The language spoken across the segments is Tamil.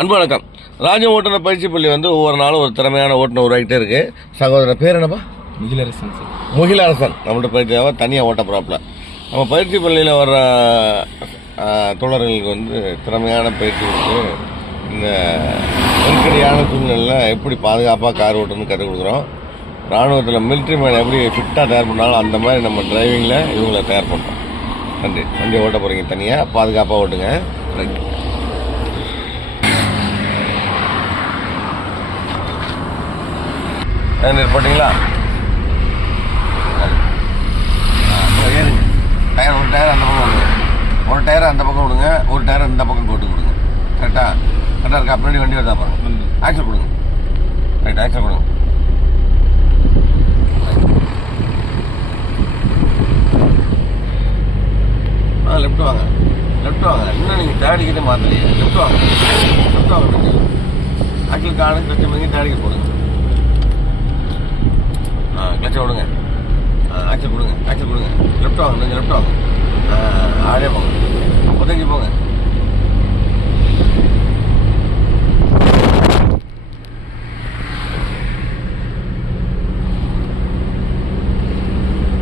அன்பு வணக்கம். ராஜ ஓட்டுநர் பயிற்சி பள்ளி ஒவ்வொரு நாளும் ஒரு திறமையான ஓட்டுநர் உருவாகிட்டே இருக்கு. சகோதரர் பேர் என்னப்பா? முகிலரசன் சார். முகிலரசன் நம்மள்ட்ட பயிற்சியாக தனியாக ஓட்ட போகிறாப்புல. நம்ம பயிற்சி பள்ளியில் வர்ற தோழர்களுக்கு திறமையான பயிற்சி கொடுத்து இந்த நெருக்கடியான சூழ்நிலையில் எப்படி பாதுகாப்பாக கார் ஓட்டுன்னு கற்றுக் கொடுக்குறோம். இராணுவத்தில் மிலிட்ரி மேன் எப்படி ஃபிட்டாக தயார் பண்ணாலும் அந்த மாதிரி நம்ம டிரைவிங்கில் இவங்களை தயார் பண்ணுறோம். நன்றி. வண்டி ஓட்ட போகிறீங்க, தனியாக பாதுகாப்பாக ஓட்டுங்க. ரைட். போட்டிங்களா? ஏறுங்க. டயர் ஒரு டயர் அந்த பக்கம் விடுங்க, ஒரு டயர் அந்த பக்கம் விடுங்க, ஒரு டயர் இந்த பக்கம் போட்டு கொடுங்க. கரெக்டாக இருக்கா? பின்னாடி வண்டி வருதா பாருங்க. ஆக்சல் கொடுங்க. ரைட், ஆக்சல் கொடுங்க. லெஃப்ட் வாங்க, லெஃப்ட் வாங்க. இன்னும் நீங்கள் தேடிக்கிட்டே மாற்றலையே. லெஃப்ட் வாங்க, லெஃப்ட் வாங்க. ஆக்சல் காடு கிளச்ச மாதிரி தேடிக்க போடுங்க. கிளச்சை விடுங்க. ஆக்சல் கொடுங்க, ஆக்சல் கொடுங்க. லெஃப்ட் வாங்க, நீங்கள் லெஃப்ட் வாங்க. ஆடே போங்க, உதங்கி போங்க.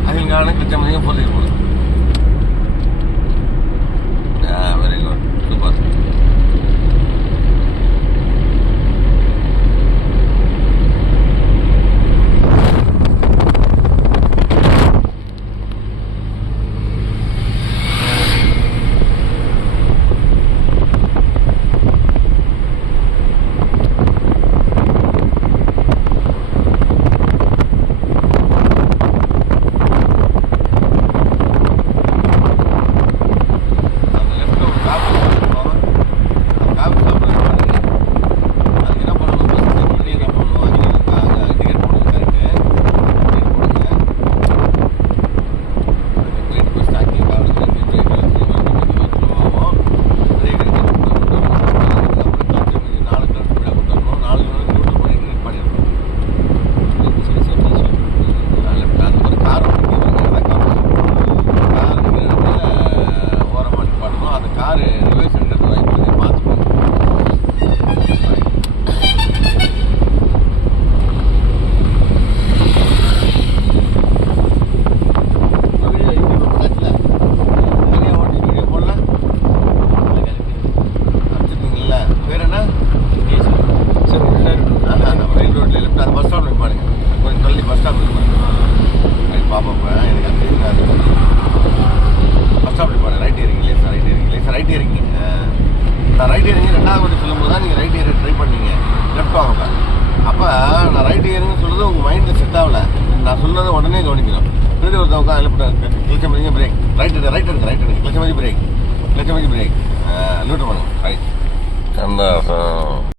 ஆக்சல் காடு கிளச்ச மாதிரி போட்டு போடுங்க. Very good, super. ரைட் ஏறிங்க. ரெண்டாவது சொல்லும்போது தான் நீங்கள் ரைட் ஏற ட்ரை பண்ணீங்க. லெஃப்ட் வாங்க. அப்போ நான் ரைட் ஏறுங்கன்னு சொல்கிறது உங்கள் மைண்டில் செட் ஆகலை. நான் சொன்னதை உடனே கவனிக்கணும். திருடி ஒருத்தவங்க லெஃப்ட் கிளச்ச மதிங்க பிரேக், ரைட் எடுங்க, ரைட் எடுங்க, ரைட் எடுங்க, கிளச்ச மதி பிரேக், கிளச்ச மதி பிரேக், நியூட்ரல் பண்ணுங்க. ரைட். சந்தோஷம்.